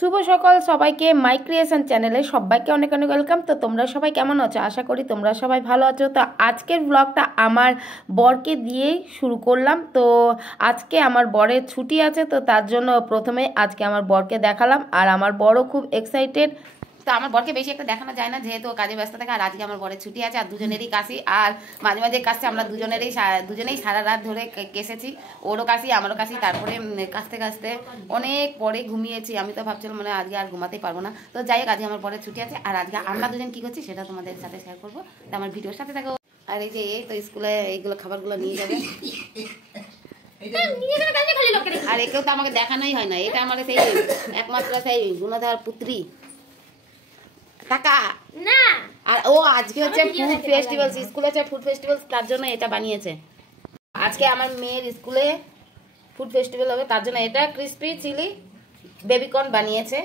শুভ সকাল সবাইকে মাই ক্রিয়েশন চ্যানেলে সবাইকে অনেক অনেক ওয়েলকাম। তো তোমরা সবাই কেমন আছো? আশা করি তোমরা সবাই ভালো আছো। তো আজকের ব্লগটা আমার বরকে দিয়েই শুরু করলাম। তো আজকে আমার বরের ছুটি আছে, তো তার জন্য প্রথমে আজকে আমার বরকে দেখালাম। আর আমার বরও খুব এক্সাইটেড। তো আমার বরকে বেশি একটা দেখানো যায় না, যেহেতু কাজে ব্যস্ত থাকে। আর আজকে আমার বরের ছুটি আছে, আর দুজনেরই কাশি, আর মাঝে মাঝে কাশছে। আমরা দুজনেই সারা রাত ধরে কেসেছি, ওরও কাশি আমারও কাশি। তারপরে কাশতে কাশতে অনেক পরে ঘুমিয়েছি। আমি তো ভাবছিলাম মানে আজকে আর ঘুমাতেই পারবো না। তো যাই হোক, আজকে আমার বরের ছুটি আছে, আর আজকে আমরা দুজন কি করছি সেটা তোমাদের সাথে শেয়ার করবো। তো আমার ভিডিওর সাথে থাকো। আর এই যে এই তো স্কুলে এইগুলো খাবারগুলো নিয়ে যাবে, আর একেও তো আমাকে দেখানোই হয় না। এটা আমার সেই একমাত্র সেই গুণধর পুত্রী টাকা না। আর ও আজকে হচ্ছে ফুড ফেস্টিভ্যাল, স্কুলে হচ্ছে ফুড ফেস্টিভ্যাল, তার জন্য এটা বানিয়েছে। আজকে আমার মেয়ের স্কুলে ফুড ফেস্টিভ্যাল হবে, তার জন্য এটা ক্রিসপি চিলি বেবিকর্ন বানিয়েছে।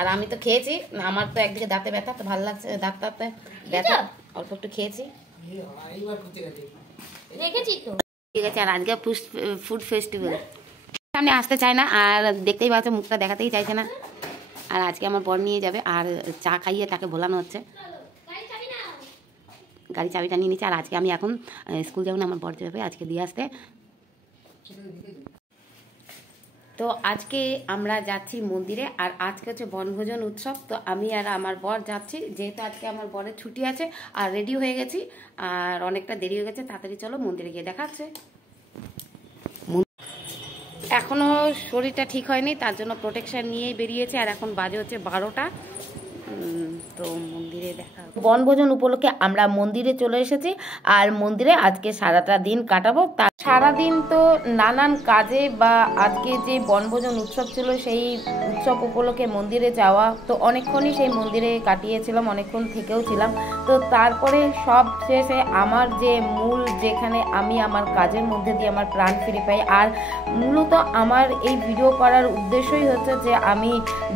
আর আমি তো খেয়েছি, আমার তো একদিকে দাঁতে ব্যথা, তো ভালো লাগছে, দাঁতে ব্যথা, অল্প একটু খেয়েছি। ঠিক আছে। আর আজকে ফুড ফেস্টিভ্যাল সামনে আসতে চায় না, আর দেখতেই পাচ্ছ মুখটা দেখাতেই চাইছে না। আর আজকে আমার বর নিয়ে যাবে, আর চা খাইয়ে তাকে ভোলানো হচ্ছে। গাড়ি চাবিটা নিয়ে নিচ্ছে। আর আজকে আমি এখন স্কুল যাবো না, আমার বর যাবে আজকে দিয়ে আসতে। তো আজকে আমরা যাচ্ছি মন্দিরে, আর আজকে হচ্ছে বনভোজন উৎসব। তো আমি আর আমার বর যাচ্ছি, যেহেতু আজকে আমার বরের ছুটি আছে। আর রেডি হয়ে গেছি, আর অনেকটা দেরি হয়ে গেছে, তাড়াতাড়ি চলো মন্দিরে গিয়ে দেখা হচ্ছে। এখনো শরীরটা ঠিক হয়নি, তার জন্য প্রোটেকশন নিয়েই বেরিয়েছে। আর এখন বাজে হচ্ছে 12টা। তো মন্দিরে দেখা, বনভোজন উপলক্ষে আমরা মন্দিরে চলে এসেছি। আর মন্দিরে আজকে সারাটা দিন কাটাবো। তা সারাদিন তো নানান কাজে, বা আজকে যে বনভোজন উৎসব ছিল সেই উৎসব উপলক্ষে মন্দিরে যাওয়া, তো অনেকক্ষণই সেই মন্দিরে কাটিয়েছিলাম, অনেকক্ষণ থেকেও ছিলাম। তো তারপরে সব শেষে আমার যে মূল, যেখানে আমি আমার কাজের মধ্যে দিয়ে আমার প্রাণ ফিরে পাই। আর মূলত আমার এই ভিডিও করার উদ্দেশ্যই হচ্ছে যে আমি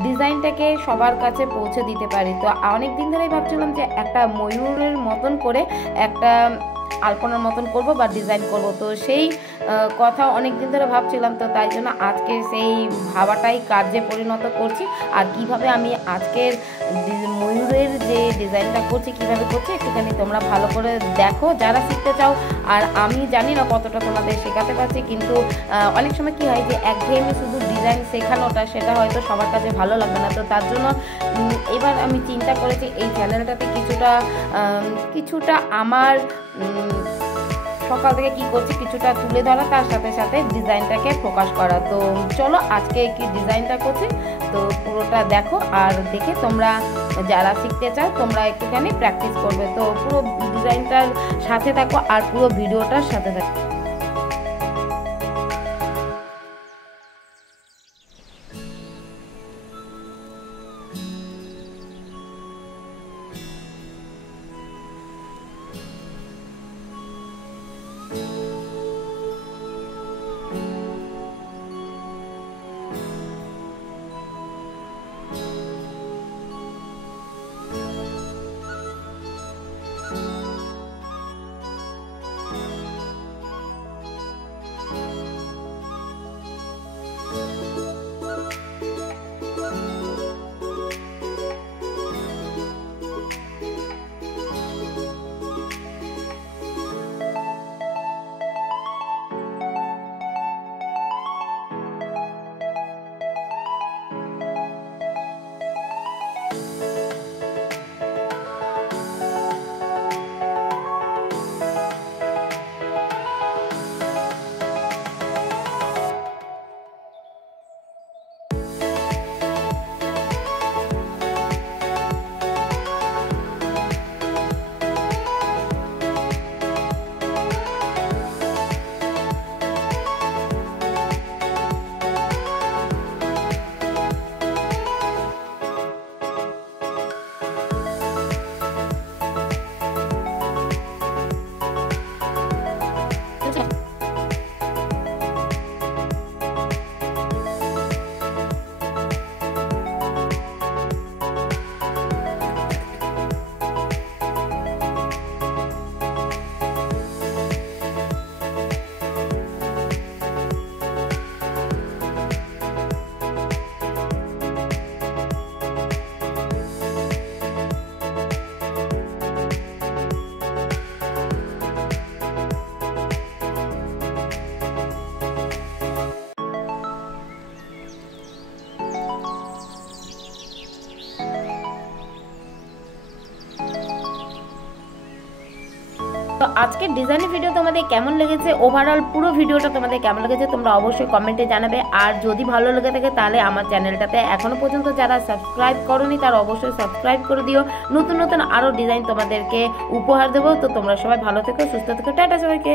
ডিজাইনটাকে সবার কাছে পৌঁছে দিতে পারি। তো অনেক দিন ধরেই ভাবছিলাম যে একটা ময়ূরের মতন করে একটা আলপনার মতন করব বা ডিজাইন করব। তো সেই কথা অনেক দিন ধরে ভাবছিলাম। তো তাই জন্য আজকে সেই ভাবাটাই কার্যে পরিণত করছি। আর কিভাবে আমি আজকের ময়ূরের যে ডিজাইনটা করছি, কিভাবে করছি একটুখানি তোমরা ভালো করে দেখো যারা শিখতে চাও। আর আমি জানি না কতটা তোমাদের শেখাতে পারছি, কিন্তু অনেক সময় কি হয় যে একঘেয়েমি শুধু ডিজাইন শেখানোটা, সেটা হয়তো সবার কাছে ভালো লাগবে না। তো তার জন্য এবার আমি চিন্তা করেছি এই চ্যানেলটাতে কিছুটা আমার সকাল থেকে কি করছি কিছুটা তুলে ধরা, তার সাথে সাথে ডিজাইনটাকে প্রকাশ করা। তো চলো আজকে কি ডিজাইনটা করছি, তো পুরোটা দেখো। আর দেখে তোমরা যারা শিখতে চাও তোমরা একটুখানি প্র্যাকটিস করবে। তো পুরো ডিজাইনটার সাথে থাকো, আর পুরো ভিডিওটার সাথে থাকো। আজকের ডিজাইনের ভিডিও তোমাদের কেমন লেগেছে, ওভারঅল পুরো ভিডিওটা তোমাদের কেমন লেগেছে তোমরা অবশ্যই কমেন্টে জানাবে। আর যদি ভালো লেগে থাকে তাহলে আমার চ্যানেলটাতে এখনো পর্যন্ত যারা সাবস্ক্রাইব করোনি তারা অবশ্যই সাবস্ক্রাইব করে দিও। নতুন নতুন আরও ডিজাইন তোমাদেরকে উপহার দেবো। তো তোমরা সবাই ভালো থেকো, সুস্থ থেকো, টাটা সবাইকে।